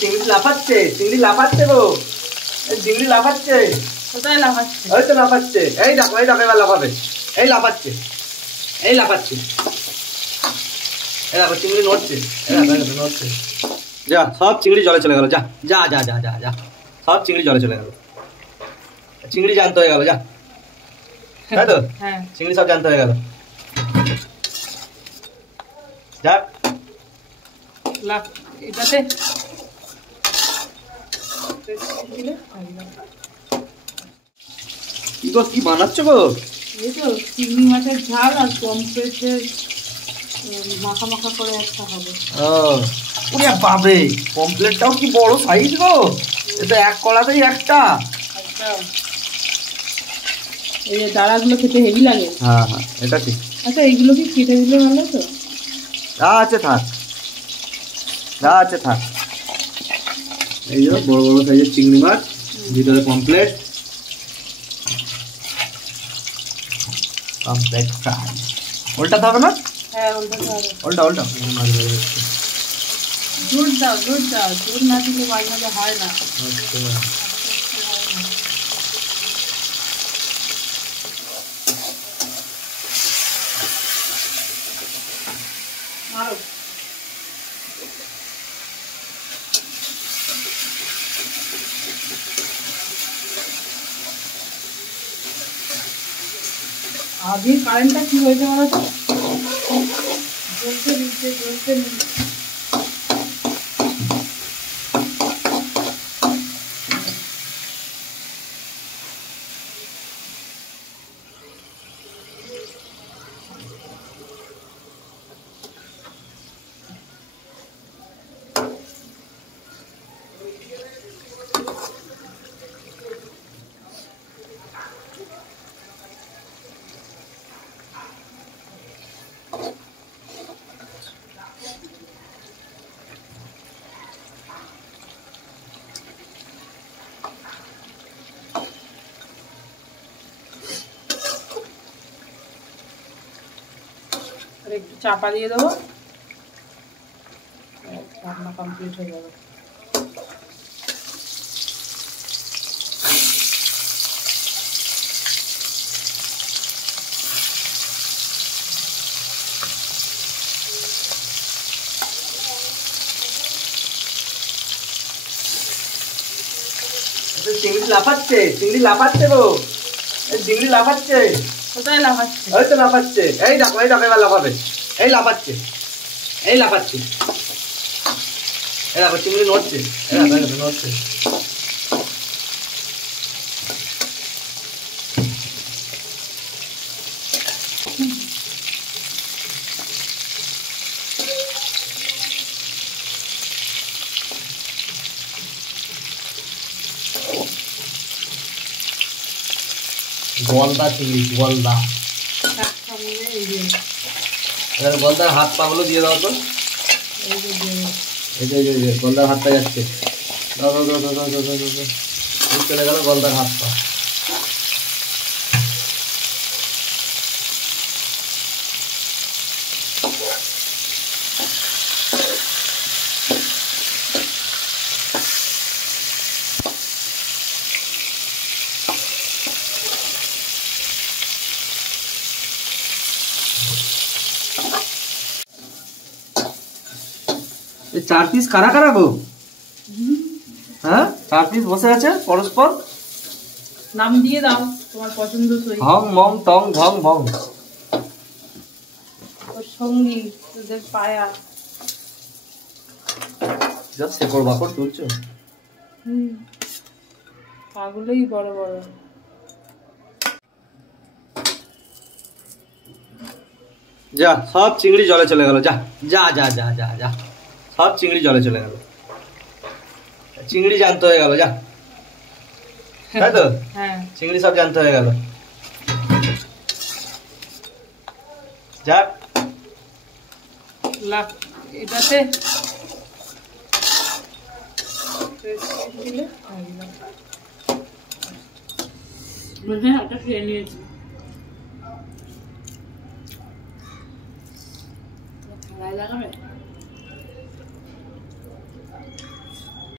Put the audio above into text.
চিংড়ি লাফাচ্ছে, চিংড়ি লাফাচ্ছে গো, চিংড়ি লাফাচ্ছে। কোথায় লাফাচ্ছে? ওই তো লাফাচ্ছে, এই দেখো এবার লাফাবে, এই লাফাচ্ছে, এই লাফাচ্ছে, এই দেখো চিংড়ি নড়ছে, নড়ছে। যা সব চিংড়ি জলে চলে গেল, যা যা যা যা যা যা সব চিংড়ি জলে চলে গেল, চিংড়ি জ্যান্ত হয়ে গেল, যা তাই তো? হ্যাঁ, চিংড়ি সব জ্যান্ত হয়ে গেল, যা এটাতে কি গো, কি বানাচ্ছ গো? এই তো চিংড়ি মাছের ঝাল আর পমফ্রেটের মাখা মাখা করে একটা হবে। ওরে বাবে, পমফ্রেটটাও কি বড় সাইজ গো, এটা এক কলাতেই একটা। এই যে দাঁড়াগুলো খেতে হেভি লাগে। হ্যাঁ হ্যাঁ, এটা ঠিক। আচ্ছা এইগুলো কি কেটে দিলে ভালো তো? আছে থাক, আছে থাক। এই যে বড় বড় সাইজের চিংড়ি মাছ, ভিতরে পমফ্রেট, পমফ্রেট ফ্রাই। উল্টাতে হবে না? হ্যাঁ উল্টাতে হবে। উল্টা উল্টা, মাছ ভেজে যাচ্ছে। দুধ দাও, দুধ দাও, দুধ না দিলে মাছ ভাজা হয় না। আগে কারেন্টটা কি হয়েছে বলো তো? জ্বলতে নিচ্ছে, জ্বলতে নিচ্ছে। একটু চাপা দিয়ে দেবো, রান্না কমপ্লিট হয়ে যাবে। চিংড়ি লাফাচ্ছে, চিংড়ি লাফাচ্ছে গো, চিংড়ি লাফাচ্ছে। কোথায় লাফাচ্ছে? ওই তো লাফাচ্ছে, এই দেখো এবার লাফাবে, এই লাফাচ্ছে, এই লাফাচ্ছে, এই দেখো চিংড়ি নড়ছে, নড়ছে। গলদা চিংড়ি, গলদা। এবার গলদার হাত পা গুলো দিয়ে দাও তো। এই যে গলদার হাতটা যাচ্ছে, দাও দাও দাও দাও দাও দাও দাও দাও। চলে গেল গলদার হাত পা। চার পিস কারা কারা গো? হ্যাঁ, চার পিস বসে আছে পরস্পর। নাম দিয়ে দাও তোমার পছন্দ সই। হং মং টং ঝং ভং। ওর সঙ্গী তোদের পায়া। যা শেকড় বাকড় তুলছো। পাগুলোই বড় বড়। যা সব চিংড়ি জলে চলে গেল, যা যা যা যা যা যা সব চিংড়ি জলে চলে গেল, চিংড়ি জ্যান্ত হয়ে গেল, যা তাই তো? হ্যাঁ, চিংড়ি সব জ্যান্ত হয়ে গেল, যা এটাতে খেয়ে নিয়েছি। লাগাবে